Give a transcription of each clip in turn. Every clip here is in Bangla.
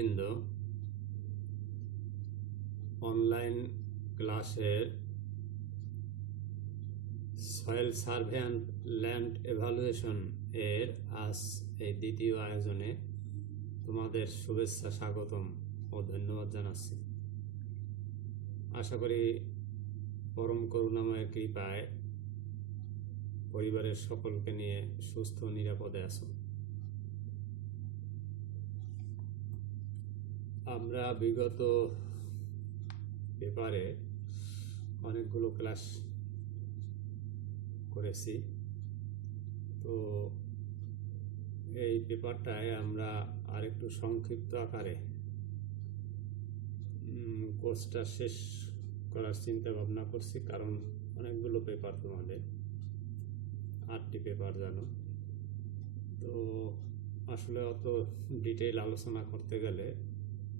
শিক্ষার্থীবৃন্দ, অনলাইন ক্লাসের soil survey and land evaluation এর আজ এই দ্বিতীয় আয়োজনে তোমাদের শুভেচ্ছা, স্বাগতম ও ধন্যবাদ জানাচ্ছি। আশা করি পরম করুণাময়ের কৃপায় পরিবারের সকলকে নিয়ে সুস্থ নিরাপদে আছো। আমরা বিগত পেপারে অনেকগুলো ক্লাস করেছি, তো এই পেপারটায় আমরা আরেকটু সংক্ষিপ্ত আকারে কোর্সটা শেষ করার চিন্তা ভাবনা করছি, কারণ অনেকগুলো পেপার, তোমাদের 8টি পেপার জানো তো। আসলে অত ডিটেইল আলোচনা করতে গেলে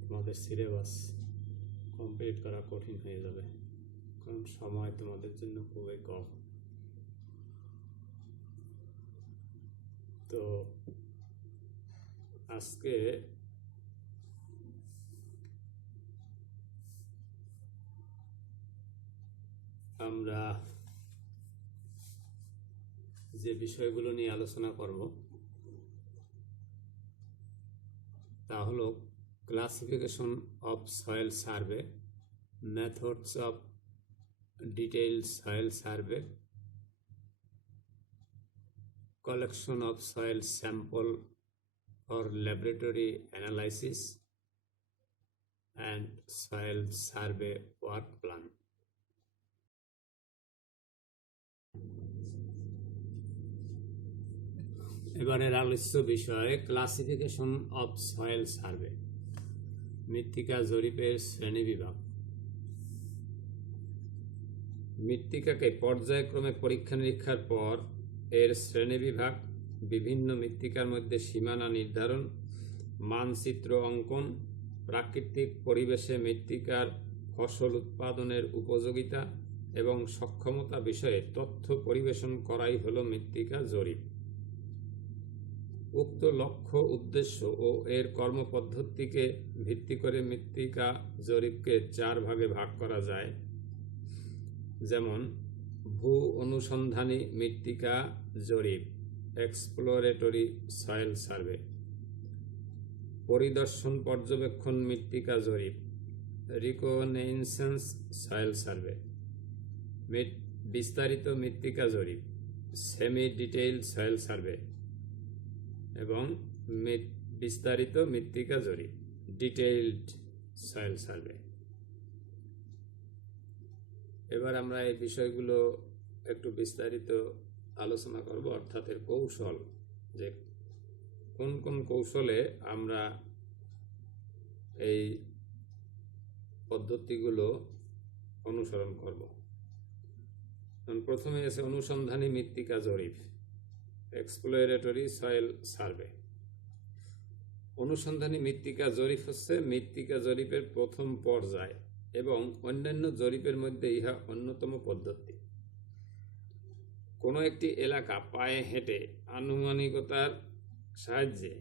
তোমাদের সিলেবাস কমপ্লিট করা কঠিন হয়ে যাবে, কারণ সময় তোমাদের জন্য খুবই কম। তো আজকে আমরা যে বিষয়গুলো নিয়ে আলোচনা করব তা হলো classification of soil survey, methods of detailed soil survey, collection of soil sample for laboratory analysis, and soil survey work plan. এবারের আলোচ্য বিষয় ক্লাসিফিকেশন অফ সয়েল সার্ভে, মৃত্তিকা জরিপের শ্রেণীবিভাগ। মৃত্তিকাকে পর্যায়ক্রমে পরীক্ষা নিরীক্ষার পর এর শ্রেণীবিভাগ, বিভিন্ন মৃত্তিকার মধ্যে সীমানা নির্ধারণ, মানচিত্র অঙ্কন, প্রাকৃতিক পরিবেশে মৃত্তিকার ফসল উৎপাদনের উপযোগিতা এবং সক্ষমতা বিষয়ে তথ্য পরিবেশন করাই হল মৃত্তিকা জরিপ। উক্ত লক্ষ্য, উদ্দেশ্য ও এর কর্মপদ্ধতিকে ভিত্তি করে মৃত্তিকা জরিপকে 4 ভাগে ভাগ করা যায়, যেমন ভূ অনুসন্ধানী মৃত্তিকা জরিপ, এক্সপ্লোরেটরি সয়েল সার্ভে; পরিদর্শন পর্যবেক্ষণ মৃত্তিকা জরিপ, রিকনেইসেন্স সয়েল সার্ভে; বিস্তারিত মৃত্তিকা জরিপ, সেমি ডিটেইলড সয়েল সার্ভে; এবং বিস্তারিত মৃত্তিকা জরিপ, ডিটেইলড সয়েল সার্ভে। এবার আমরা এই বিষয়গুলো একটু বিস্তারিত আলোচনা করব, অর্থাৎ এর কৌশল, যে কোন কোন কৌশলে আমরা এই পদ্ধতিগুলো অনুসরণ করব। প্রথমে আছে অনুসন্ধানী মৃত্তিকা জরিপ, এক্সপ্লোরেটরি সয়েল সার্ভে। অনুসন্ধানী মৃত্তিকা জরিপ হচ্ছে মৃত্তিকা জরিপের প্রথম পর্যায় এবং অন্যান্য জরিপের মধ্যে ইহা অন্যতম পদ্ধতি। কোনো একটি এলাকা পায়ে হেঁটে আনুমানিকতার সাহায্যে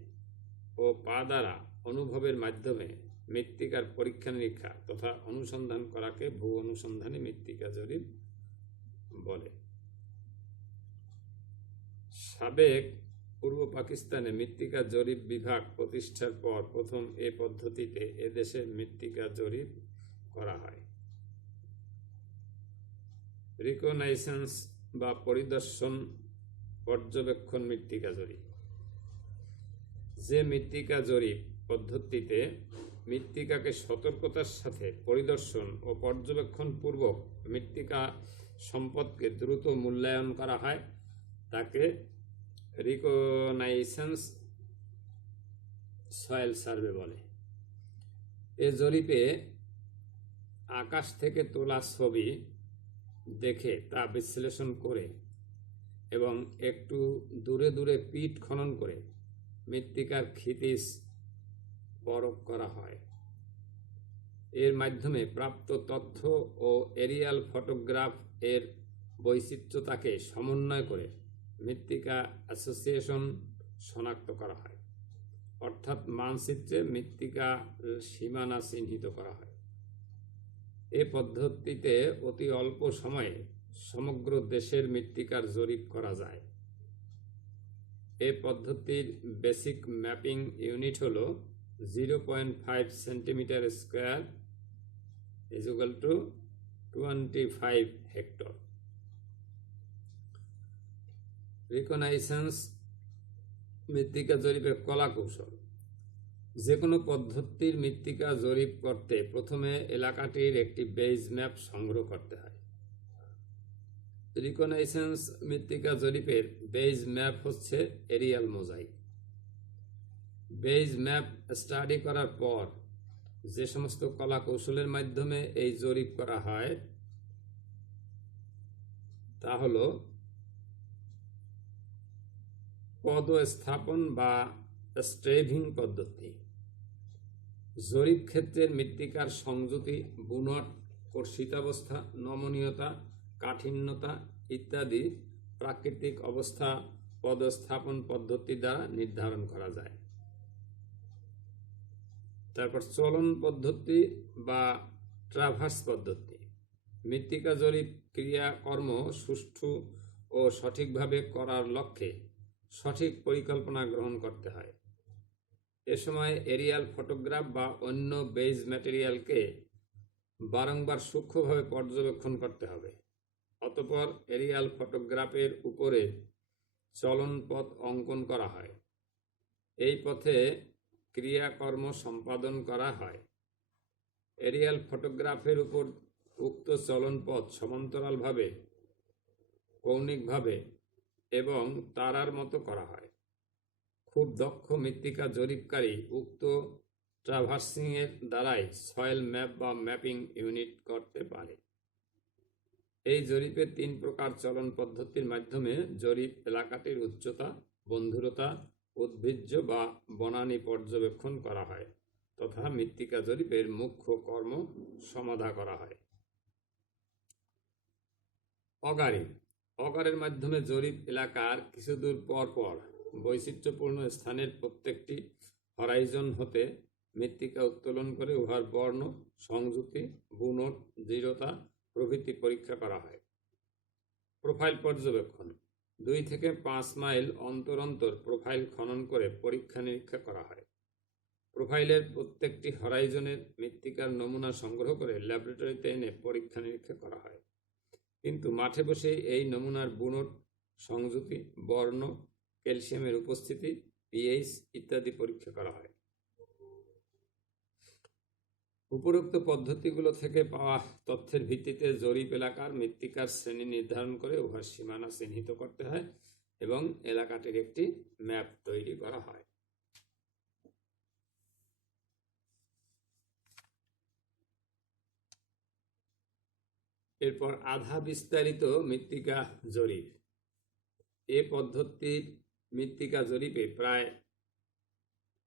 ও পা দ্বারা অনুভবের মাধ্যমে মৃত্তিকার পরীক্ষা নিরীক্ষা তথা অনুসন্ধান করাকে ভূ অনুসন্ধানী মৃত্তিকা জরিপ বলে। সাবেক পূর্ব পাকিস্তানে মৃত্তিকা জরিপ বিভাগ প্রতিষ্ঠার পর প্রথম এ পদ্ধতিতে এদেশে মৃত্তিকা জরিপ করা হয়। রিকনাইসেন্স বা পরিদর্শন পর্যবেক্ষণ মৃত্তিকা জরিপ, যে মৃত্তিকা জরিপ পদ্ধতিতে মৃত্তিকাকে সতর্কতার সাথে পরিদর্শন ও পর্যবেক্ষণ পূর্বক মৃত্তিকা সম্পদকে দ্রুত মূল্যায়ন করা হয় তাকে রিকনাইসেন্স সয়েল সার্ভে বলে। এ জরিপে আকাশ থেকে তোলা ছবি দেখে তা বিশ্লেষণ করে এবং একটু দূরে দূরে পিট খনন করে মৃত্তিকার ক্ষিতিজ পরখ করা হয়। এর মাধ্যমে প্রাপ্ত তথ্য ও এরিয়াল ফটোগ্রাফ এর বৈচিত্র্যতাকে সমন্বয় করে মৃত্তিকা অ্যাসোসিয়েশন শনাক্ত করা হয়। অর্থাৎ মানচিত্রে মৃত্তিকার সীমানা চিহ্নিত করা হয়। এ পদ্ধতিতে অতি অল্প সময়ে সমগ্র দেশের মৃত্তিকার জরিপ করা যায়। এ পদ্ধতির বেসিক ম্যাপিং ইউনিট হল 0.5 সেন্টিমিটার স্কোয়ার = 25 হেক্টর। রিকনাইসেন্স মৃত্তিকা জরিপের কলা কৌশল। যে কোনো পদ্ধতির মৃত্তিকা জরিপ করতে প্রথমে এলাকাটির একটি বেজ ম্যাপ সংগ্রহ করতে হয়। রিকনাইসেন্স মৃত্তিকা জরিপের বেজ ম্যাপ হচ্ছে aerial mosaic. Base map study করার পর যে সমস্ত কলা কৌশলের মাধ্যমে এই জরিপ করা হয় তা হল পদস্থাপন বা স্ট্রেভিং পদ্ধতি। জরিপ ক্ষেত্রের মৃত্তিকার সংযুতি, বুনট, কর্ষিতাবস্থা, নমনীয়তা, কাঠিন্যতা ইত্যাদি প্রাকৃতিক অবস্থা পদস্থাপন পদ্ধতি দ্বারা নির্ধারণ করা যায়। তারপর চলন পদ্ধতি বা ট্রাভার্স পদ্ধতি। মৃত্তিকা জরিপ ক্রিয়াকর্ম সুষ্ঠু ও সঠিকভাবে করার লক্ষ্যে সঠিক পরিকল্পনা গ্রহণ করতে হয়। এ সময় এরিয়াল ফটোগ্রাফ বা অন্য বেজ ম্যাটেরিয়ালকে বারংবার সূক্ষ্মভাবে পর্যবেক্ষণ করতে হবে। অতঃপর এরিয়াল ফটোগ্রাফের উপরে চলন পথ অঙ্কন করা হয়। এই পথে ক্রিয়াকর্ম সম্পাদন করা হয়। এরিয়াল ফটোগ্রাফের উপর উক্ত চলন পথ সমান্তরালভাবে, কৌণিকভাবে এবং তারার মতো করা হয়। খুব দক্ষ মৃত্তিকা জরিপকারী উক্ত ট্রাভার্সিংয়ের দ্বারাই সয়েল ম্যাপ বা ম্যাপিং ইউনিট করতে পারে। এই জরিপের 3 প্রকার চলন পদ্ধতির মাধ্যমে জরিপ এলাকাটির উচ্চতা, বন্ধুরতা, উদ্ভিজ্জ বা বনানী পর্যবেক্ষণ করা হয় তথা মৃত্তিকা জরিপের মুখ্য কর্ম সমাধা করা হয়। অগারিং। অগারের মাধ্যমে জরিপ এলাকার কিছু দূর পর পর বৈচিত্র্যপূর্ণ স্থানের প্রত্যেকটি হরাইজন হতে মৃত্তিকা উত্তোলন করে উহার বর্ণ, সংযুতি, বুনট, দৃঢ়তা প্রভৃতি পরীক্ষা করা হয়। প্রোফাইল পর্যবেক্ষণ। 2 থেকে 5 মাইল অন্তর অন্তর প্রোফাইল খনন করে পরীক্ষা নিরীক্ষা করা হয়। প্রোফাইলের প্রত্যেকটি হরাইজনের মৃত্তিকার নমুনা সংগ্রহ করে ল্যাবরেটরিতে এনে পরীক্ষা নিরীক্ষা করা হয়। কিন্তু মাঠে বসে এই নমুনার বুনট, সংযুতি, বর্ণ, ক্যালসিয়ামের উপস্থিতি, পিএইচ ইত্যাদি পরীক্ষা করা হয়। উপরোক্ত পদ্ধতিগুলো থেকে পাওয়া তথ্যের ভিত্তিতে জরিপ এলাকার মৃত্তিকার শ্রেণী নির্ধারণ করে উহার সীমানা চিহ্নিত করতে হয় এবং এলাকাটির একটি ম্যাপ তৈরি করা হয়। এরপর আধা বিস্তারিত মৃত্তিকা জরিপ। এ পদ্ধতির মৃত্তিকা জরিপে প্রায়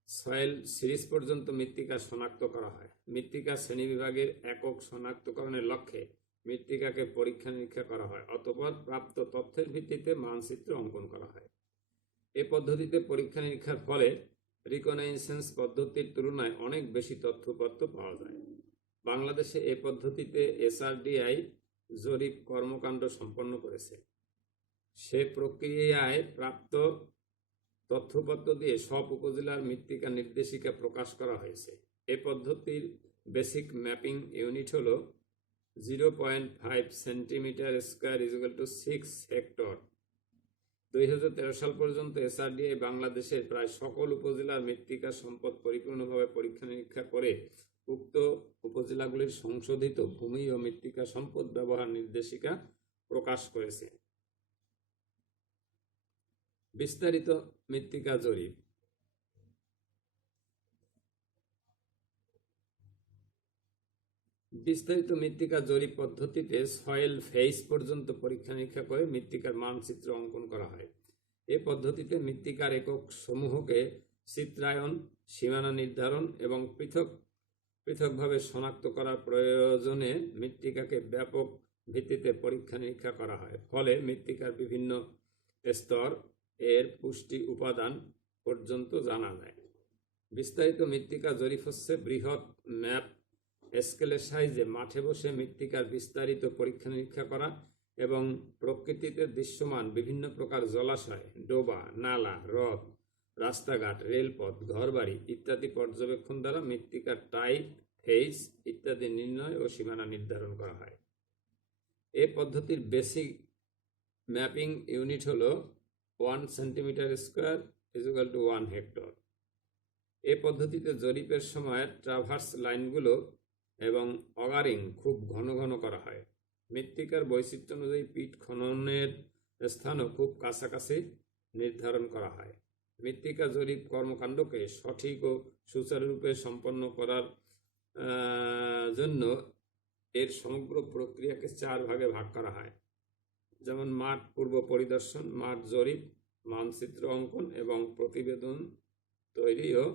সয়েল সিরিজ পর্যন্ত মৃত্তিকা শনাক্ত করা হয়। মৃত্তিকা শ্রেণীবিভাগের একক শনাক্তকরণের লক্ষ্যে মৃত্তিকাকে পরীক্ষা নিরীক্ষা করা হয়। অতঃপর প্রাপ্ত তথ্যের ভিত্তিতে মানচিত্র অঙ্কন করা হয়। এ পদ্ধতিতে পরীক্ষা নিরীক্ষার ফলে রিকনাইসেন্স পদ্ধতির তুলনায় অনেক বেশি তথ্যপত্র পাওয়া যায়। বাংলাদেশে এ পদ্ধতিতে এসআরডিআই জরিপ কর্মকাণ্ড সম্পন্ন করেছে। সে প্রক্রিয়ায় প্রাপ্ত তথ্যপত্র দিয়ে সব উপজেলার মৃত্তিকা নির্দেশিকা প্রকাশ করা হয়েছে। এ পদ্ধতির বেসিক ম্যাপিং ইউনিট হল 0.5 সেন্টিমিটার স্কোয়ার = 6 হেক্টর। 2013 সাল পর্যন্ত এসআরডিআই বাংলাদেশের প্রায় সকল উপজেলার মৃত্তিকা সম্পদ পরিপূর্ণভাবে পরীক্ষা নিরীক্ষা করে উক্ত উপজেলাগুলির সংশোধিত ভূমি ও মৃত্তিকা সম্পদ ব্যবহার নির্দেশিকা প্রকাশ করেছে। বিস্তারিত মৃত্তিকা জরিপ। বিস্তারিত মৃত্তিকা জরিপ পদ্ধতিতে সয়েল ফেস পর্যন্ত পরীক্ষা নিরীক্ষা করে মৃত্তিকার মানচিত্র অঙ্কন করা হয়। এ পদ্ধতিতে মৃত্তিকার একক সমূহকে চিত্রায়ন, সীমানা নির্ধারণ এবং পৃথকভাবে শনাক্ত করার প্রয়োজনে মৃত্তিকাকে ব্যাপক ভিত্তিতে পরীক্ষা নিরীক্ষা করা হয়। ফলে মৃত্তিকার বিভিন্ন স্তর এর পুষ্টি উপাদান পর্যন্ত জানা যায়। বিস্তারিত মৃত্তিকা জরিপ হচ্ছে বৃহৎ ম্যাপ স্কেলের সাহায্যে মাঠে বসে মৃত্তিকার বিস্তারিত পরীক্ষা নিরীক্ষা করা এবং প্রকৃতিতে দৃশ্যমান বিভিন্ন প্রকার জলাশয়, ডোবা, নালা, হ্রদ, রাস্তাঘাট, রেলপথ, ঘরবাড়ি ইত্যাদি পর্যবেক্ষণ দ্বারা মৃত্তিকার টাইপ, ফেজ ইত্যাদি নির্ণয় ও সীমানা নির্ধারণ করা হয়। এই পদ্ধতির বেসিক ম্যাপিং ইউনিট হল 1 centimetre square equal to 1 hectare. এই পদ্ধতিতে জরিপের সময় ট্রাভার্স লাইনগুলো এবং অগারিং খুব ঘন ঘন করা হয়। মৃত্তিকার বৈচিত্র্য অনুযায়ী পিট খননের স্থানও খুব কাছাকাছি নির্ধারণ করা হয়। মৃত্তিকা জরিপ কর্মকাণ্ডকে সঠিক ও সুচারুরূপে সম্পন্ন করার জন্য এর সমগ্র প্রক্রিয়াকে 4 ভাগে ভাগ করা হয়, যেমন মাঠ পূর্ব পরিদর্শন, মাঠ জরিপ, মানচিত্র অঙ্কন এবং প্রতিবেদন তৈরি ও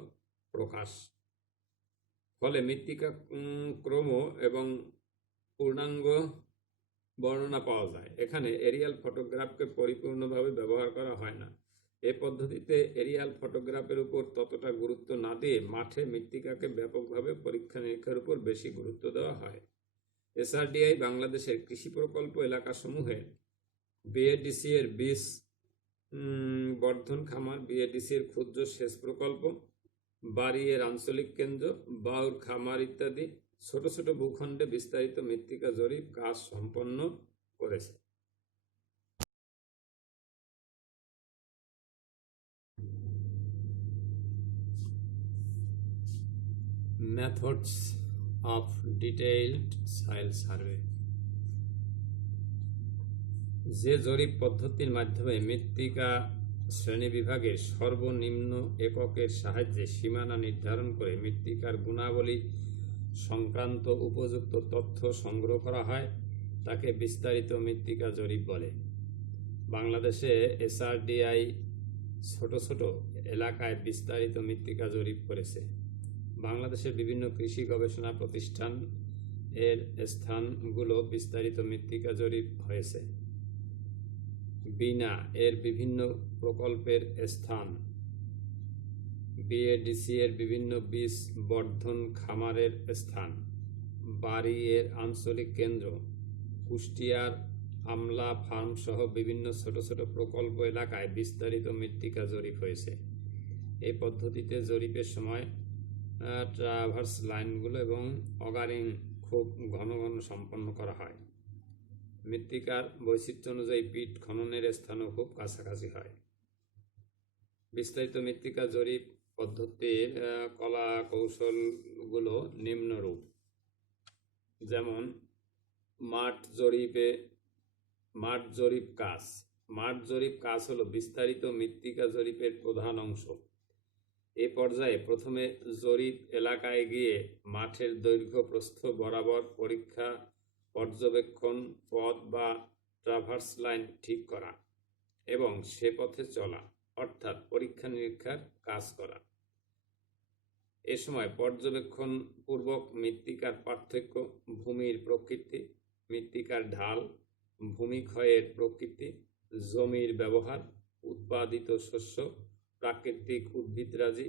প্রকাশ। ফলে মৃত্তিকা ক্রম এবং পূর্ণাঙ্গ বর্ণনা পাওয়া যায়। এখানে এরিয়াল ফটোগ্রাফকে পরিপূর্ণভাবে ব্যবহার করা হয় না। এই পদ্ধতিতে এরিয়াল ফটোগ্রাফের উপর ততটা গুরুত্ব না দিয়ে মাঠে মৃত্তিকাকে ব্যাপকভাবে পরীক্ষা নিরীক্ষার উপর বেশি গুরুত্ব দেওয়া হয়। এসআরডিআই বাংলাদেশের কৃষি প্রকল্প এলাকাসমূহে বিএডিসি এর বীজ বর্ধন খামার, বিএডিসি এর ক্ষুদ্র সেচ প্রকল্প, বাড়ি এর আঞ্চলিক কেন্দ্র, বাউর খামার ইত্যাদি ছোট ছোট ভূখণ্ডে বিস্তারিত মৃত্তিকা জরিপ কাজ সম্পন্ন করেছে। Methods of detailed soil survey. যে জরিপ পদ্ধতির মাধ্যমে মৃত্তিকা শ্রেণীবিভাগের সর্বনিম্ন এককের সাহায্যে সীমানা নির্ধারণ করে মৃত্তিকার গুণাবলী সংক্রান্ত উপযুক্ত তথ্য সংগ্রহ করা হয় তাকে বিস্তারিত মৃত্তিকা জরিপ বলে। বাংলাদেশে এসআরডিআই ছোট ছোট এলাকায় বিস্তারিত মৃত্তিকা জরিপ করেছে। বাংলাদেশের বিভিন্ন কৃষি গবেষণা প্রতিষ্ঠান এর স্থানগুলো বিস্তারিত মৃত্তিকা জরিপ হয়েছে। বিনা এর বিভিন্ন প্রকল্পের স্থান, বিএডিসি এর বিভিন্ন বীজ বর্ধন খামারের স্থান, বাড়ি এর আঞ্চলিক কেন্দ্র, কুষ্টিয়ার আমলা ফার্ম সহ বিভিন্ন ছোট ছোট প্রকল্প এলাকায় বিস্তারিত মৃত্তিকা জরিপ হয়েছে। এই পদ্ধতিতে জরিপের সময় ট্রাভার্স লাইনগুলো এবং অগারিং খুব ঘন ঘন সম্পন্ন করা হয়। মৃত্তিকার বৈচিত্র্য অনুযায়ী পিট খননের স্থানও খুব কাছাকাছি হয়। বিস্তারিত মৃত্তিকা জরিপ পদ্ধতির কলা কৌশলগুলো নিম্নরূপ, যেমন মাঠ জরিপ কাজ। মাঠ জরিপ কাজ হলো বিস্তারিত মৃত্তিকা জরিপের প্রধান অংশ। এ পর্যায়ে প্রথমে জরিপ এলাকায় গিয়ে মাঠের দৈর্ঘ্য প্রস্থ বরাবর পরীক্ষা পর্যবেক্ষণ পথ বা ট্রাভার্স লাইন ঠিক করা এবং সে পথে চলা, অর্থাৎ পরীক্ষা নিরীক্ষার কাজ করা। এ সময় পর্যবেক্ষণ পূর্বক মৃত্তিকার পার্থক্য, ভূমির প্রকৃতি, মৃত্তিকার ঢাল, ভূমিক্ষয়ের প্রকৃতি, জমির ব্যবহার, উৎপাদিত শস্য, প্রাকৃতিক উদ্ভিদরাজি,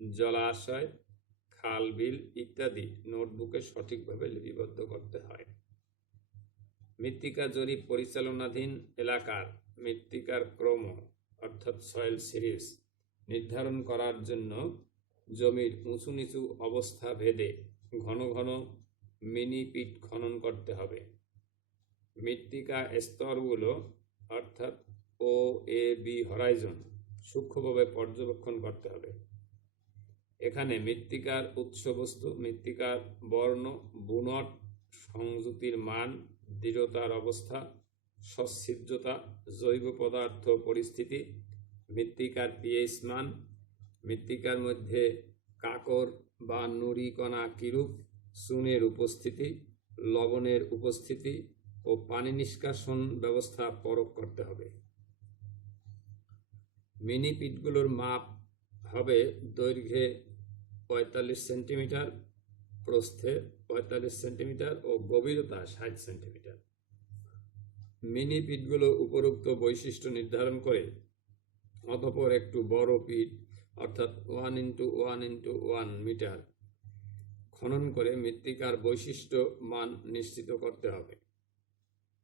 জলাশয়, খাল বিল ইত্যাদি নোটবুকে সঠিকভাবে লিপিবদ্ধ করতে হয়। মৃত্তিকা জরিপ পরিচালনাধীন এলাকার মৃত্তিকার ক্রম অর্থাৎ সয়েল সিরিজ নির্ধারণ করার জন্য জমির উঁচু নিচু অবস্থা ভেদে ঘন ঘন মিনি পিট খনন করতে হবে। মৃত্তিকা স্তরগুলো অর্থাৎ ও এ বি হরাইজন সূক্ষ্মভাবে পর্যবেক্ষণ করতে হবে। এখানে মৃত্তিকার উৎসবস্তু, মৃত্তিকার বর্ণ, বুনট, সংযুতির মান, দৃঢ়তার অবস্থা, সচ্ছিদ্রতা, জৈব পদার্থ পরিস্থিতি, মৃত্তিকার পিএইচ মান, মৃত্তিকার মধ্যে কাকর বা নুড়ি কণা কিরূপ, চুনের উপস্থিতি, লবণের উপস্থিতি ও পানি নিষ্কাশন ব্যবস্থা পরখ করতে হবে। মিনি পিটগুলোর মাপ হবে দৈর্ঘ্যে 45 সেন্টিমিটার, প্রস্থে 45 সেন্টিমিটার ও গভীরতা 60 সেন্টিমিটার। মিনি পিটগুলো উপরোক্ত বৈশিষ্ট্য নির্ধারণ করে অতঃপর একটু বড় পিট অর্থাৎ 1x1x1 মিটার খনন করে মৃত্তিকার বৈশিষ্ট্য মান নিশ্চিত করতে হবে।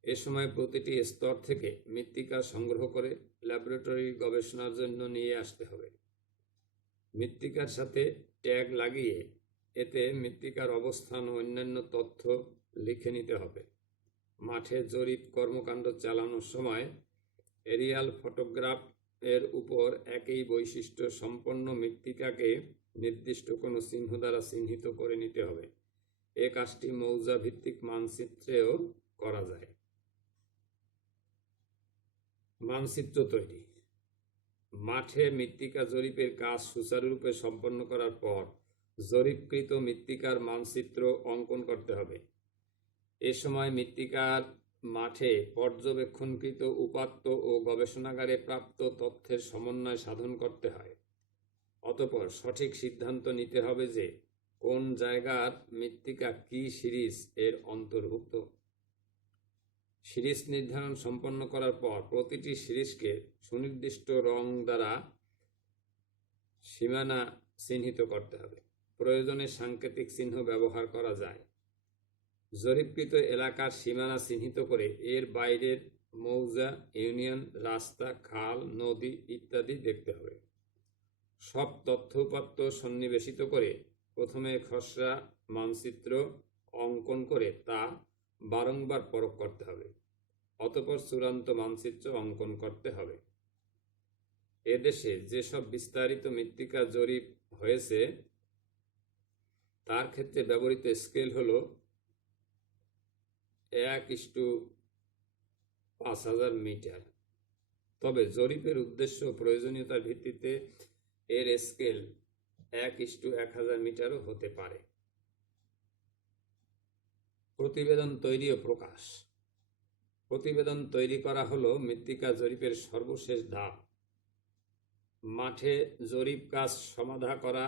এ সময় প্রতিটি স্তর থেকে মৃত্তিকা সংগ্রহ করে ল্যাবরেটরি গবেষণার জন্য নিয়ে আসতে হবে। মৃত্তিকার সাথে ট্যাগ লাগিয়ে এতে মৃত্তিকার অবস্থান ও অন্যান্য তথ্য লিখে নিতে হবে। মাঠে জরিপ কর্মকাণ্ড চালানোর সময় এরিয়াল ফটোগ্রাফ এর উপর একই বৈশিষ্ট্য সম্পন্ন মৃত্তিকাকে নির্দিষ্ট কোনো চিহ্ন দ্বারা চিহ্নিত করে নিতে হবে। এ কাজটি মৌজা ভিত্তিক মানচিত্রেও করা যায়। মানচিত্র তৈরি। মাঠে মৃত্তিকা জরিপের কাজ সুচারুরূপে সম্পন্ন করার পর জরিপকৃত মৃত্তিকার মানচিত্র অঙ্কন করতে হবে। এ সময় মৃত্তিকার মাঠে পর্যবেক্ষণকৃত উপাত্ত ও গবেষণাগারে প্রাপ্ত তথ্যের সমন্বয় সাধন করতে হয়। অতঃপর সঠিক সিদ্ধান্ত নিতে হবে যে কোন জায়গার মৃত্তিকা কি সিরিজ এর অন্তর্ভুক্ত। সিরিজ নির্ধারণ সম্পন্ন করার পর প্রতিটি সিরিজকে সুনির্দিষ্ট রং দ্বারা সীমানা চিহ্নিত করতে হবে। প্রয়োজনে সাংকেতিক চিহ্ন ব্যবহার করা যায়। জরিপকৃত এলাকার সীমানা চিহ্নিত করে এর বাইরের মৌজা, ইউনিয়ন, রাস্তা, খাল, নদী ইত্যাদি দেখতে হবে। সব তথ্য উপাত্ত সন্নিবেশিত করে প্রথমে খসড়া মানচিত্র অঙ্কন করে তা বারংবার পরখ করতে হবে। অতঃপর চূড়ান্ত মানচিত্র অঙ্কন করতে হবে। এদেশে যেসব বিস্তারিত মৃত্তিকা জরিপ হয়েছে তার ক্ষেত্রে ব্যবহৃত স্কেল হল 1:5000 মিটার। তবে জরিপের উদ্দেশ্য ও প্রয়োজনীয়তার ভিত্তিতে এর স্কেল 1:1000 মিটারও হতে পারে। প্রতিবেদন তৈরি ও প্রকাশ। প্রতিবেদন তৈরি করা হলো মৃত্তিকা জরিপের সর্বশেষ ধাপ। মাঠে জরিপ কাজ সমাধা করা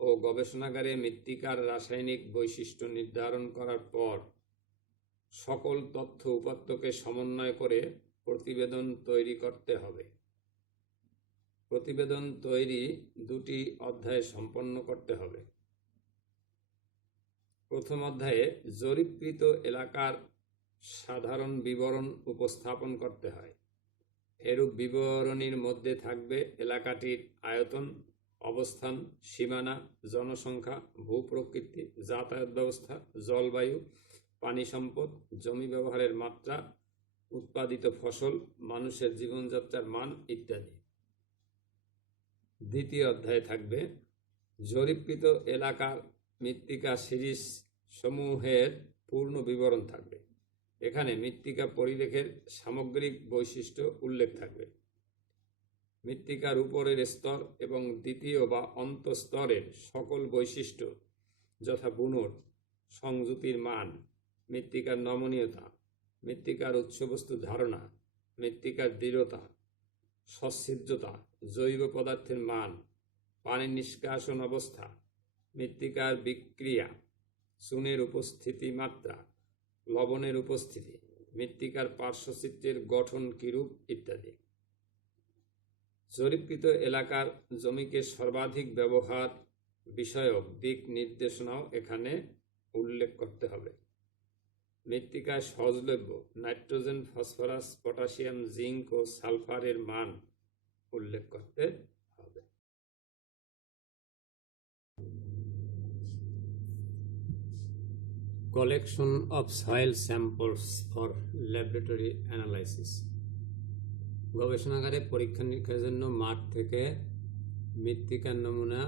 ও গবেষণাগারে মৃত্তিকার রাসায়নিক বৈশিষ্ট্য নির্ধারণ করার পর সকল তথ্য উপাত্তকে সমন্বয় করে প্রতিবেদন তৈরি করতে হবে। প্রতিবেদন তৈরি 2টি অধ্যায়ে সম্পন্ন করতে হবে। প্রথম অধ্যায়ে জরিপকৃত এলাকার সাধারণ বিবরণ উপস্থাপন করতে হয়। এরূপ বিবরণীর মধ্যে থাকবে এলাকাটির আয়তন, অবস্থান, সীমানা, জনসংখ্যা, ভূপ্রকৃতি, যাতায়াত ব্যবস্থা, জলবায়ু, পানি সম্পদ, জমি ব্যবহারের মাত্রা, উৎপাদিত ফসল, মানুষের জীবনযাত্রার মান ইত্যাদি। দ্বিতীয় অধ্যায়ে থাকবে জরিপকৃত এলাকার মৃত্তিকা সিরিজ সমূহের পূর্ণ বিবরণ থাকবে। এখানে মৃত্তিকা পরিলেখের সামগ্রিক বৈশিষ্ট্য উল্লেখ থাকবে। মৃত্তিকার উপরের স্তর এবং দ্বিতীয় বা অন্তঃস্তরের সকল বৈশিষ্ট্য যথা বুনট, সংযুতির মান, মৃত্তিকার নমনীয়তা, মৃত্তিকার উৎসবস্তু ধারণা, মৃত্তিকার দৃঢ়তা, সচ্ছিদ্রতা, জৈব পদার্থের মান, পানি নিষ্কাশন অবস্থা, মৃত্তিকার বিক্রিয়া, চুনের উপস্থিতি মাত্রা, লবণের উপস্থিতি, মৃত্তিকার পার্শ্বচিত্রের গঠন কিরূপ ইত্যাদি। জরিপকৃত এলাকার জমিকে সর্বাধিক ব্যবহার বিষয়ক দিক নির্দেশনাও এখানে উল্লেখ করতে হবে। মৃত্তিকায় সহজলভ্য নাইট্রোজেন, ফসফরাস, পটাশিয়াম, জিঙ্ক ও সালফারের মান উল্লেখ করতে হবে। Collection of soil samples for laboratory analysis. গবেষণাগারে পরীক্ষা নিরীক্ষার জন্য মাঠ থেকে মৃত্তিকার নমুনা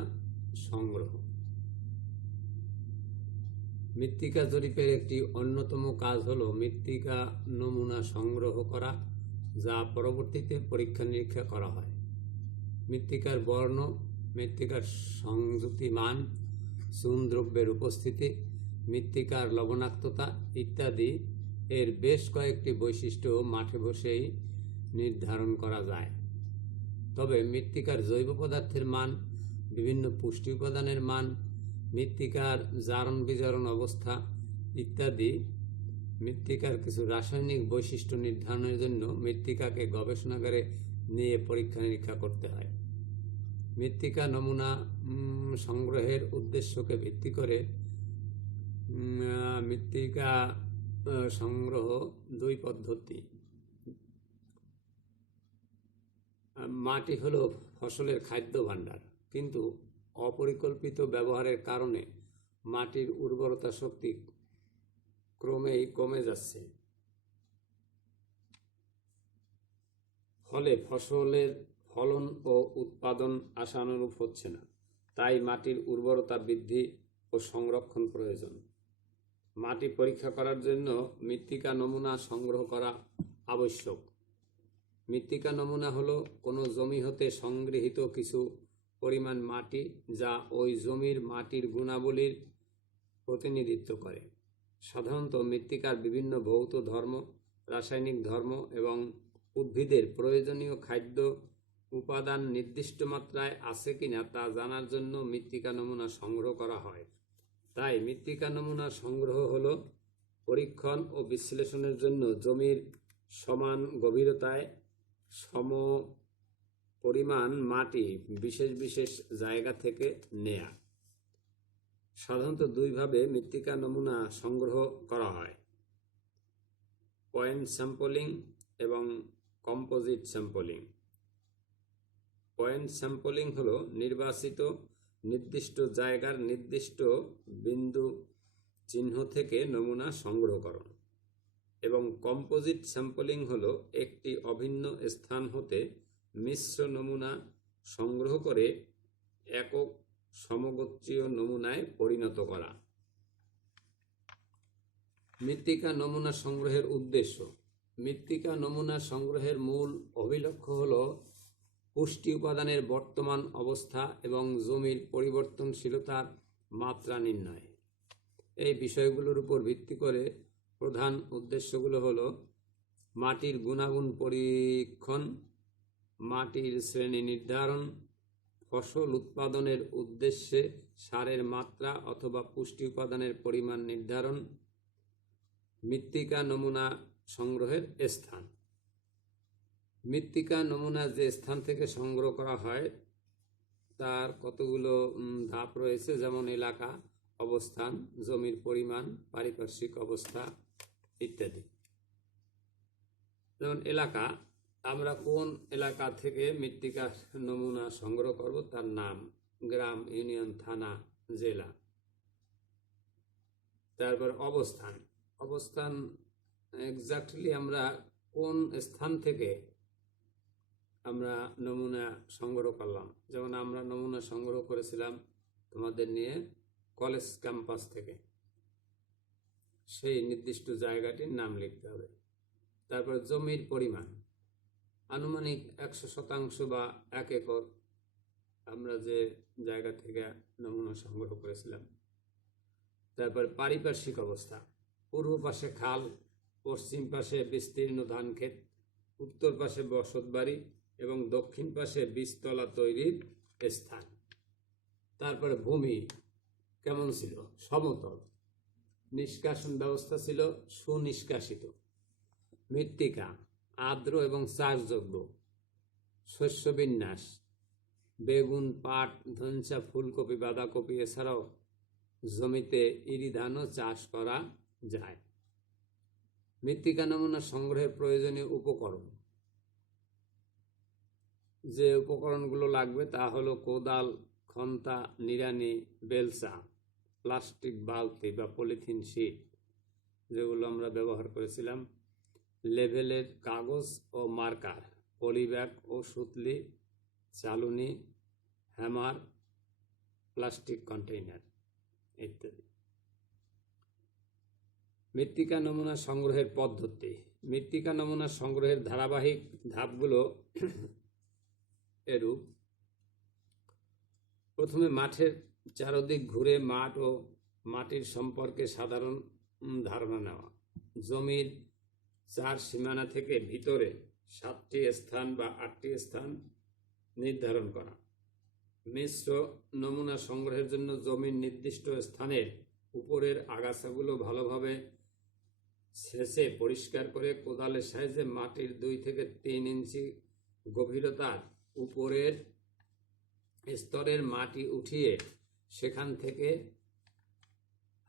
সংগ্রহ। মৃত্তিকা জরিপের একটি অন্যতম কাজ হলো মৃত্তিকা নমুনা সংগ্রহ করা, যা পরবর্তীতে পরীক্ষা নিরীক্ষা করা হয়। মৃত্তিকার বর্ণ, মৃত্তিকার সংযুতি মান, চুন দ্রব্যের উপস্থিতি, মৃত্তিকার লবণাক্ততা ইত্যাদি এর বেশ কয়েকটি বৈশিষ্ট্য মাঠে বসেই নির্ধারণ করা যায়। তবে মৃত্তিকার জৈব পদার্থের মান, বিভিন্ন পুষ্টি উপাদানের মান, মৃত্তিকার জারণ বিজারণ অবস্থা ইত্যাদি মৃত্তিকার কিছু রাসায়নিক বৈশিষ্ট্য নির্ধারণের জন্য মৃত্তিকাকে গবেষণাগারে নিয়ে পরীক্ষা নিরীক্ষা করতে হয়। মৃত্তিকা নমুনা সংগ্রহের উদ্দেশ্যকে ভিত্তি করে মৃত্তিকা সংগ্রহ দুই পদ্ধতি। মাটি হলো ফসলের খাদ্য ভাণ্ডার, কিন্তু অপরিকল্পিত ব্যবহারের কারণে মাটির উর্বরতা শক্তি ক্রমেই কমে যাচ্ছে। ফলে ফসলের ফলন ও উৎপাদন আশানুরূপ হচ্ছে না। তাই মাটির উর্বরতা বৃদ্ধি ও সংরক্ষণ প্রয়োজন। মাটি পরীক্ষা করার জন্য মৃত্তিকা নমুনা সংগ্রহ করা আবশ্যক। মৃত্তিকা নমুনা হলো কোনো জমি হতে সংগৃহীত কিছু পরিমাণ মাটি, যা ওই জমির মাটির গুণাবলীর প্রতিনিধিত্ব করে। সাধারণত মৃত্তিকার বিভিন্ন ভৌত ধর্ম, রাসায়নিক ধর্ম এবং উদ্ভিদের প্রয়োজনীয় খাদ্য উপাদান নির্দিষ্ট মাত্রায় আছে কিনা তা জানার জন্য মৃত্তিকা নমুনা সংগ্রহ করা হয়। তাই মৃত্তিকা নমুনা সংগ্রহ হলো পরীক্ষণ ও বিশ্লেষণের জন্য জমির সমান গভীরতায় সম পরিমাণ মাটি বিশেষ বিশেষ জায়গা থেকে নেয়া। সাধারণত দুইভাবে মৃত্তিকা নমুনা সংগ্রহ করা হয়: পয়েন্ট স্যাম্পলিং এবং কম্পোজিট স্যাম্পলিং। পয়েন্ট স্যাম্পলিং হলো নির্বাচিত নির্দিষ্ট জায়গার নির্দিষ্ট বিন্দু চিহ্ন থেকে নমুনা সংগ্রহকরণ, এবং কম্পোজিট স্যাম্পলিং হলো একটি অভিন্ন স্থান হতে মিশ্র নমুনা সংগ্রহ করে একক সমগোত্রীয় নমুনায় পরিণত করা। মৃত্তিকা নমুনা সংগ্রহের উদ্দেশ্য। মৃত্তিকা নমুনা সংগ্রহের মূল অভিলক্ষ্য হল পুষ্টি উপাদানের বর্তমান অবস্থা এবং জমির পরিবর্তনশীলতার মাত্রা নির্ণয়। এই বিষয়গুলোর উপর ভিত্তি করে প্রধান উদ্দেশ্যগুলো হলো মাটির গুণাগুণ পরীক্ষণ, মাটির শ্রেণী নির্ধারণ, ফসল উৎপাদনের উদ্দেশ্যে সারের মাত্রা অথবা পুষ্টি উপাদানের পরিমাণ নির্ধারণ। মৃত্তিকা নমুনা সংগ্রহের স্থান। মৃত্তিকা নমুনা যে স্থান থেকে সংগ্রহ করা হয় তার কতগুলো ধাপ রয়েছে, যেমন এলাকা, অবস্থান, জমির পরিমাণ, পারিপার্শ্বিক অবস্থা ইত্যাদি। যেমন এলাকা, আমরা কোন এলাকা থেকে মৃত্তিকা নমুনা সংগ্রহ করব তার নাম, গ্রাম, ইউনিয়ন, থানা, জেলা। তারপর অবস্থান। অবস্থান এক্স্যাক্টলি আমরা কোন স্থান থেকে আমরা নমুনা সংগ্রহ করলাম। যেমন আমরা নমুনা সংগ্রহ করেছিলাম তোমাদের নিয়ে কলেজ ক্যাম্পাস থেকে, সেই নির্দিষ্ট জায়গাটির নাম লিখতে হবে। তারপর জমির পরিমাণ, আনুমানিক 100% বা 1 একর আমরা যে জায়গা থেকে নমুনা সংগ্রহ করেছিলাম। তারপর পারিপার্শ্বিক অবস্থা, পূর্ব পাশে খাল, পশ্চিম পাশে বিস্তীর্ণ ধান ক্ষেত, উত্তর পাশে বসতবাড়ি এবং দক্ষিণ পাশে বীজতলা তৈরির স্থান। তারপরে ভূমি কেমন ছিল? সমতল। নিষ্কাশন ব্যবস্থা ছিল সুনিষ্কাশিত। মৃত্তিকা আর্দ্র এবং চাষযোগ্য। শস্য বিন্যাস, বেগুন, পাট, ধনসা, ফুলকপি, বাঁধাকপি এছাড়াও জমিতে ইরি ধানও চাষ করা যায়। মৃত্তিকা নমুনা সংগ্রহের প্রয়োজনীয় উপকরণ। যে উপকরণগুলো লাগবে তা হলো কোদাল, খন্তা, নিড়ানি, বেলচা, প্লাস্টিক বালতি বা পলিথিন শিট যেগুলো আমরা ব্যবহার করেছিলাম, লেভেলের কাগজ ও মার্কার, পলিব্যাগ ও সুতলি, চালুনি, হ্যামার, প্লাস্টিক কন্টেইনার ইত্যাদি। মৃত্তিকা নমুনা সংগ্রহের পদ্ধতি। মৃত্তিকা নমুনা সংগ্রহের ধারাবাহিক ধাপগুলো এরূপ: প্রথমে মাঠের চারদিক ঘুরে মাঠ ও মাটির সম্পর্কে সাধারণ ধারণা নেওয়া। জমির 4 সীমানা থেকে ভিতরে 7টি স্থান বা 8টি স্থান নির্ধারণ করা। মিশ্র নমুনা সংগ্রহের জন্য জমির নির্দিষ্ট স্থানের উপরের আগাছাগুলো ভালোভাবে ছেঁচে পরিষ্কার করে কোদালের সাহায্যে মাটির 2 থেকে 3 ইঞ্চি গভীরতার উপরের স্তরের মাটি উঠিয়ে সেখান থেকে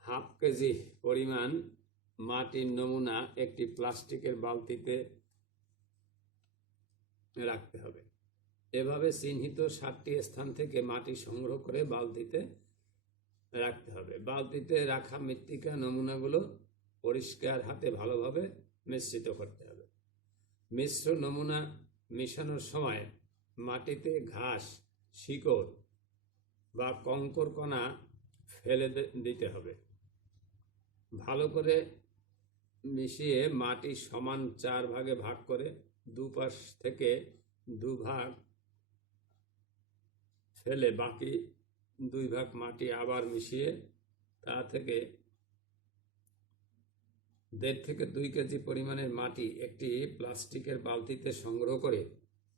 হাফ কেজি পরিমাণ মাটির নমুনা একটি প্লাস্টিকের বালতিতে রাখতে হবে। এভাবে চিহ্নিত 7টি স্থান থেকে মাটি সংগ্রহ করে বালতিতে রাখতে হবে। বালতিতে রাখা মৃত্তিকা নমুনাগুলো পরিষ্কার হাতে ভালোভাবে মিশ্রিত করতে হবে। মিশ্র নমুনা মেশানোর সময় মাটিতে ঘাস, শিকড় বা কঙ্কর কণা ফেলে দিতে হবে। ভালো করে মিশিয়ে মাটি সমান 4 ভাগে ভাগ করে দুপাশ থেকে 2 ভাগ ফেলে বাকি 2 ভাগ মাটি আবার মিশিয়ে তা থেকে 1.5 থেকে 2 কেজি পরিমাণের মাটি একটি প্লাস্টিকের বালতিতে সংগ্রহ করে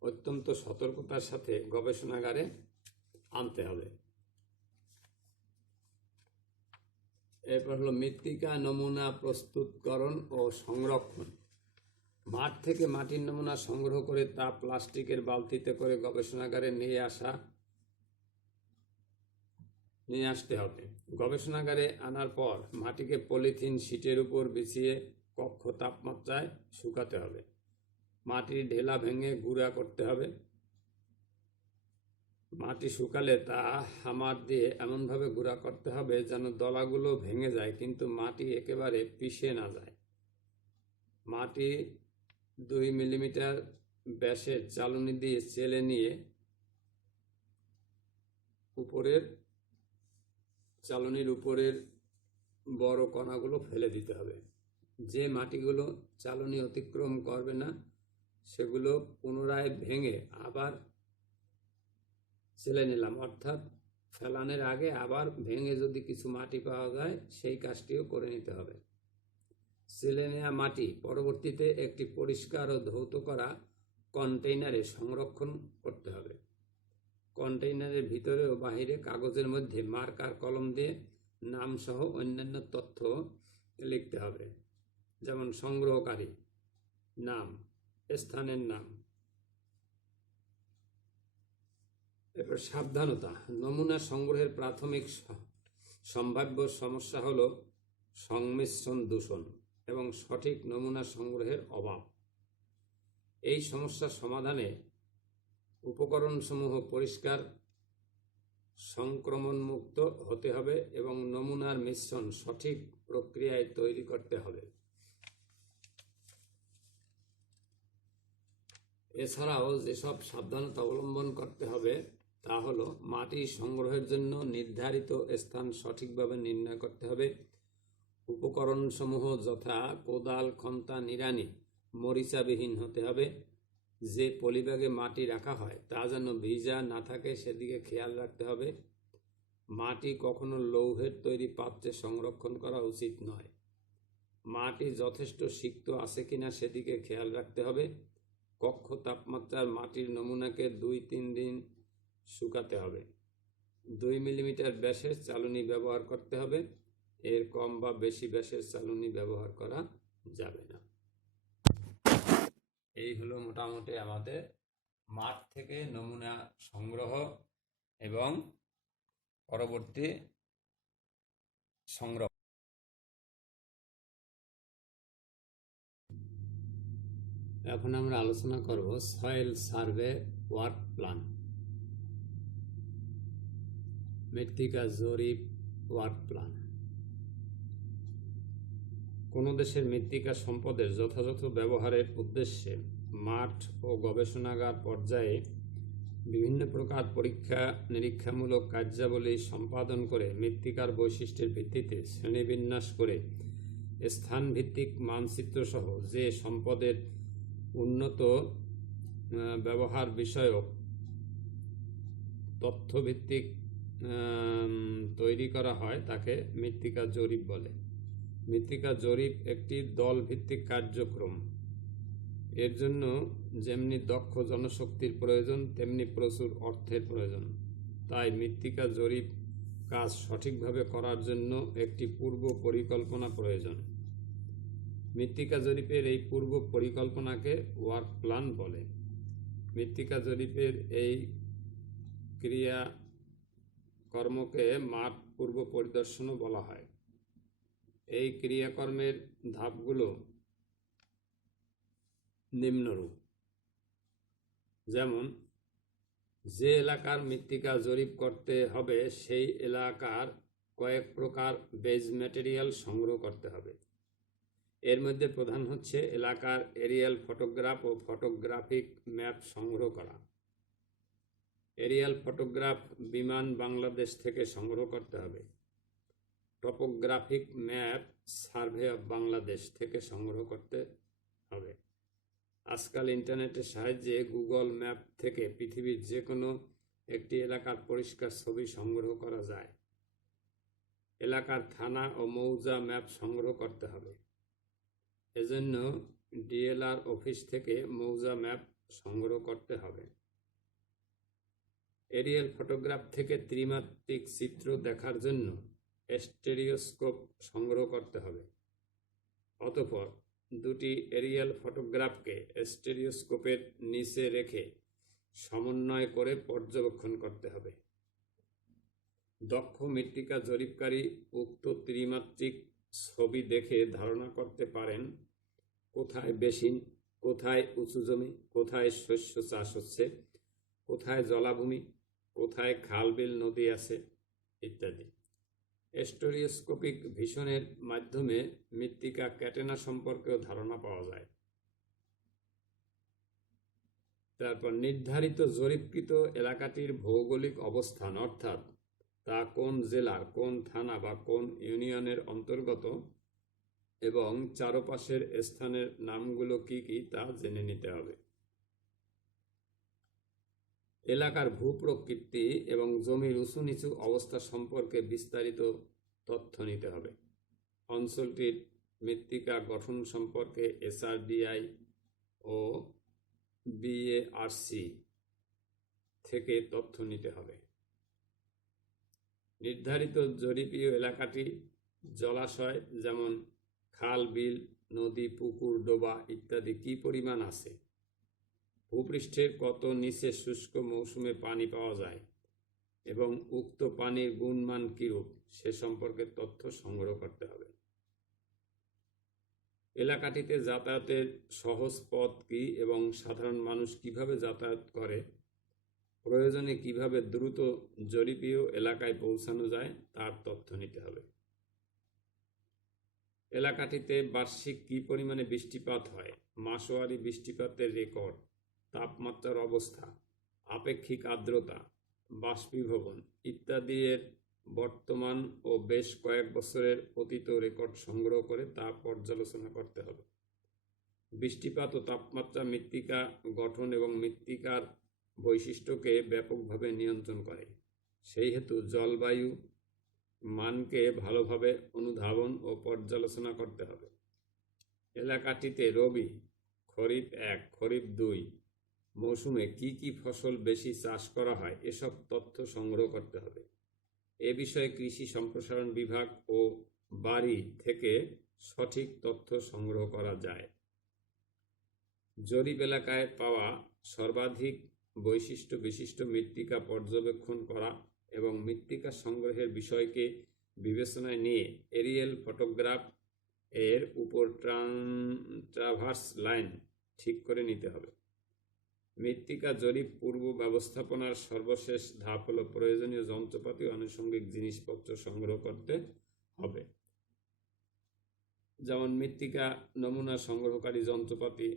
অত্যন্ত সতর্কতার সাথে গবেষণাগারে আনতে হবে। এরপর হলো মৃত্তিকা নমুনা প্রস্তুতকরণ ও সংরক্ষণ। মাঠ থেকে মাটির নমুনা সংগ্রহ করে তা প্লাস্টিকের বালতিতে করে গবেষণাগারে নিয়ে আসতে হবে। গবেষণাগারে আনার পর মাটিকে পলিথিন শীটের উপর বিছিয়ে কক্ষ তাপমাত্রায় শুকাতে হবে। মাটির ঢেলা ভেঙে গুঁড়া করতে হবে। মাটি শুকালে তা হামার দিয়ে এমনভাবে গুঁড়া করতে হবে যেন দলাগুলো ভেঙে যায় কিন্তু মাটি একেবারে পিষে না যায়। মাটি 2 মিলিমিটার ব্যাসের চালনি দিয়ে চেলে নিয়ে চালনির উপরের বড় কণাগুলো ফেলে দিতে হবে। যে মাটিগুলো চালনি অতিক্রম করবে না সেগুলো পুনরায় ভেঙে আবার চেলে নিলাম, অর্থাৎ ফেলানোর আগে আবার ভেঙে যদি কিছু মাটি পাওয়া যায় সেই কাজটিও করে নিতে হবে। চেলে নেওয়া মাটি পরবর্তীতে একটি পরিষ্কার ও ধৌত করা কন্টেইনারে সংরক্ষণ করতে হবে। কন্টেইনারের ভিতরে ও বাহিরে কাগজের মধ্যে মার্কার কলম দিয়ে নাম সহ অন্যান্য তথ্য লিখতে হবে, যেমন সংগ্রহকারী নাম, স্থানের নাম। এরপর সাবধানতা। নমুনা সংগ্রহের প্রাথমিক সম্ভাব্য সমস্যা হলো সংমিশ্রণ দূষণ এবং সঠিক নমুনা সংগ্রহের অভাব। এই সমস্যার সমাধানে উপকরণসমূহ পরিষ্কার, সংক্রমণমুক্ত হতে হবে এবং নমুনার মিশ্রণ সঠিক প্রক্রিয়ায় তৈরি করতে হবে। এছাড়াও যেসব সাবধানতা অবলম্বন করতে হবে তা হলো মাটি সংগ্রহের জন্য নির্ধারিত স্থান সঠিকভাবে নির্ণয় করতে হবে। উপকরণসমূহ যথা কোদাল, খন্তা, নিড়ানি মরিচাবিহীন হতে হবে। যে পলিব্যাগে মাটি রাখা হয় তা যেন ভিজা না থাকে সেদিকে খেয়াল রাখতে হবে। মাটি কখনো লৌহের তৈরি পাত্রে সংরক্ষণ করা উচিত নয়। মাটি যথেষ্ট সিক্ত আছে কিনা সেদিকে খেয়াল রাখতে হবে। কক্ষ তাপমাত্রার মাটির নমুনাকে 2-3 দিন শুকাতে হবে। 2 মিলিমিটার ব্যাসের চালনি ব্যবহার করতে হবে। এর কম বা বেশি ব্যাসের চালনি ব্যবহার করা যাবে না। এই হলো মোটামুটি আমাদের মাঠ থেকে নমুনা সংগ্রহ এবং পরবর্তী সংগ্রহ। এখন আমরা আলোচনা করব সয়েল সার্ভে ওয়ার্ক প্ল্যান, মৃত্তিকা জরিপ ওয়ার্ক প্ল্যান। কোনো দেশের মৃত্তিকা সম্পদের যথাযথ ব্যবহারের উদ্দেশ্যে মাঠ ও গবেষণাগার পর্যায়ে বিভিন্ন প্রকার পরীক্ষা নিরীক্ষামূলক কার্যাবলী সম্পাদন করে মৃত্তিকার বৈশিষ্ট্যের ভিত্তিতে শ্রেণীবিন্যাস করে স্থানভিত্তিক মানচিত্র সহ যে সম্পদের উন্নত ব্যবহার বিষয়ক তথ্যভিত্তিক তৈরি করা হয় তাকে মৃত্তিকা জরিপ বলে। মৃত্তিকা জরিপ একটি দলভিত্তিক কার্যক্রম। এর জন্য যেমনি দক্ষ জনশক্তির প্রয়োজন তেমনি প্রচুর অর্থের প্রয়োজন। তাই মৃত্তিকা জরিপ কাজ সঠিকভাবে করার জন্য একটি পূর্ব পরিকল্পনা প্রয়োজন। মৃত্তিকা জরিপের এই পূর্ব পরিকল্পনাকে ওয়ার্ক প্ল্যান বলে। মৃত্তিকা জরিপের এই ক্রিয়াকর্মকে মাঠ পূর্ব পরিদর্শনও বলা হয়। এই ক্রিয়াকর্মের ধাপগুলো নিম্নরূপ। যেমন, যে এলাকার মৃত্তিকা জরিপ করতে হবে সেই এলাকার কয়েক প্রকার বেজ ম্যাটেরিয়াল সংগ্রহ করতে হবে। এর মধ্যে প্রধান হচ্ছে এলাকার এরিয়াল ফটোগ্রাফ ও ফটোগ্রাফিক ম্যাপ সংগ্রহ করা। এরিয়াল ফটোগ্রাফ বিমান বাংলাদেশ থেকে সংগ্রহ করতে হবে। Topographic map survey of Bangladesh থেকে সংগ্রহ করতে হবে। আজকাল ইন্টারনেটের সাহায্যে গুগল ম্যাপ থেকে পৃথিবীর যে কোনো একটি এলাকার পরিষ্কার ছবি সংগ্রহ করা যায়। এলাকার থানা ও মৌজা ম্যাপ সংগ্রহ করতে হবে। এজন্য ডিএলআর অফিস থেকে মৌজা ম্যাপ সংগ্রহ করতে হবে। এরিয়াল ফটোগ্রাফ থেকে ত্রিমাত্রিক চিত্র দেখার জন্য স্টেরিওস্কোপ সংগ্রহ করতে হবে। অতঃপর দুটি এরিয়াল ফটোগ্রাফকে স্টেরিওস্কোপের নিচে রেখে সমন্বয় করে পর্যবেক্ষণ করতে হবে। দক্ষ মৃত্তিকা জরিপকারী উক্ত ত্রিমাত্রিক ছবি দেখে ধারণা করতে পারেন কোথায় বেসিন, কোথায় উঁচু জমি, কোথায় শস্য চাষ হচ্ছে, কোথায় জলাভূমি, কোথায় খাল বিল নদী আছে ইত্যাদি। স্টেরিওস্কোপিক ভিশনের মাধ্যমে মৃত্তিকা ক্যাটেনা সম্পর্কেও ধারণা পাওয়া যায়। তারপর নির্ধারিত জরিপকৃত এলাকাটির ভৌগোলিক অবস্থান, অর্থাৎ তা কোন জেলার, কোন থানা বা কোন ইউনিয়নের অন্তর্গত এবং চারপাশের স্থানের নামগুলো কি কি তা জেনে নিতে হবে। এলাকার ভূপ্রকৃতি এবং জমির উঁচু নিচু অবস্থা সম্পর্কে বিস্তারিত তথ্য নিতে হবে। অঞ্চলটির মৃত্তিকা গঠন সম্পর্কে এসআরডিআই ও বিএআরসি থেকে তথ্য নিতে হবে। নির্ধারিত জরিপীয় এলাকাটি জলাশয় যেমন খাল বিল নদী পুকুর ডোবা ইত্যাদি কি পরিমাণ আছে, ভূপৃষ্ঠের কত নিচে শুষ্ক মৌসুমে পানি পাওয়া যায় এবং উক্ত পানির গুণমান কিরূপ সে সম্পর্কে তথ্য সংগ্রহ করতে হবে। এলাকাটিতে যাতায়াতের সহজ পথ কি এবং সাধারণ মানুষ কিভাবে যাতায়াত করে, প্রয়োজনে কিভাবে দ্রুত জরিপীয় এলাকায় পৌঁছানো যায় তার তথ্য নিতে হবে। এলাকাটিতে বার্ষিক কি পরিমাণে বৃষ্টিপাত হয়, মাসওয়ারি বৃষ্টিপাতের রেকর্ড, তাপমাত্রার অবস্থা, আপেক্ষিক আর্দ্রতা, বাষ্পীভবন ইত্যাদি এর বর্তমান ও বেশ কয়েক বছরের অতীত রেকর্ড সংগ্রহ করে তা পর্যালোচনা করতে হবে। বৃষ্টিপাত ও তাপমাত্রা মৃত্তিকা গঠন এবং মৃত্তিকার বৈশিষ্ট্যকে ব্যাপকভাবে নিয়ন্ত্রণ করে। সেই হেতু জলবায়ু মানকে ভালোভাবে অনুধাবন ও পর্যালোচনা করতে হবে। এলাকাটিতে রবি, খরিফ 1, খরিফ 2 মৌসুমে কি কি ফসল বেশি চাষ করা হয় এসব তথ্য সংগ্রহ করতে হবে। এ বিষয়ে কৃষি সম্প্রসারণ বিভাগ ও বাড়ি থেকে সঠিক তথ্য সংগ্রহ করা যায়। জরিপ এলাকায় পাওয়া সর্বাধিক বৈশিষ্ট্য বিশিষ্ট মৃত্তিকা পর্যবেক্ষণ করা এবং মৃত্তিকা সংগ্রহের বিষয়কে বিবেচনায় নিয়ে এরিয়াল ফটোগ্রাফ এর উপর ট্রাভার্স লাইন ঠিক করে নিতে হবে। মৃত্তিকা জরিপ পূর্ব ব্যবস্থাপনার সর্বশেষ ধাপ হলো প্রয়োজনীয় যন্ত্রপাতি ও আনুষঙ্গিক জিনিসপত্র সংগ্রহ করতে হবে। যেমন মৃত্তিকা নমুনা সংগ্রহকারী যন্ত্রপাতি,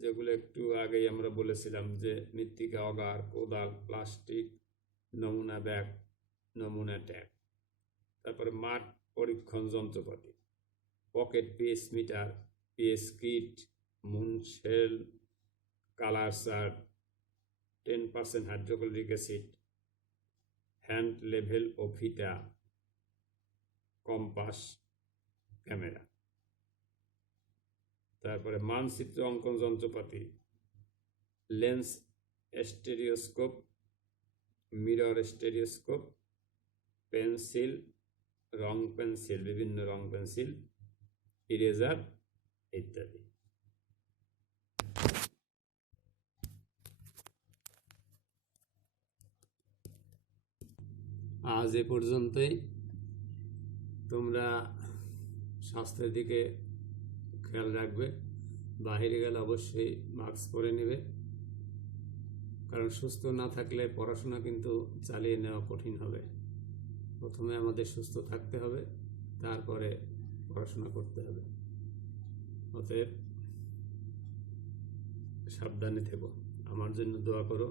যেগুলো একটু আগেই আমরা বলেছিলাম, যে মৃত্তিকা অগার, কোদাল, প্লাস্টিক, নমুনা ব্যাগ, নমুনা ট্যাগ। তারপরে মাঠ পরীক্ষণ যন্ত্রপাতি, পকেট পিএস মিটার, পিএস kit, Munsell, colour chart, 10% hydrochloric acid, hand level ও ফিতা, কম্পাস, ক্যামেরা। তারপরে মানচিত্র অঙ্কন যন্ত্রপাতি, lens stereoscope, mirror stereoscope, pencil, রং পেন্সিল, বিভিন্ন রং পেন্সিল, ইরেজার ইত্যাদি। আজ এ পর্যন্তই। তোমরা স্বাস্থ্যের দিকে খেয়াল রাখবে, বাইরে গেলে অবশ্যই মাস্ক পরে নেবে, কারণ সুস্থ না থাকলে পড়াশোনা কিন্তু চালিয়ে নেওয়া কঠিন হবে। প্রথমে আমাদের সুস্থ থাকতে হবে, তারপরে পড়াশোনা করতে হবে। অতএব সাবধানে থেকো, আমার জন্য দোয়া করো।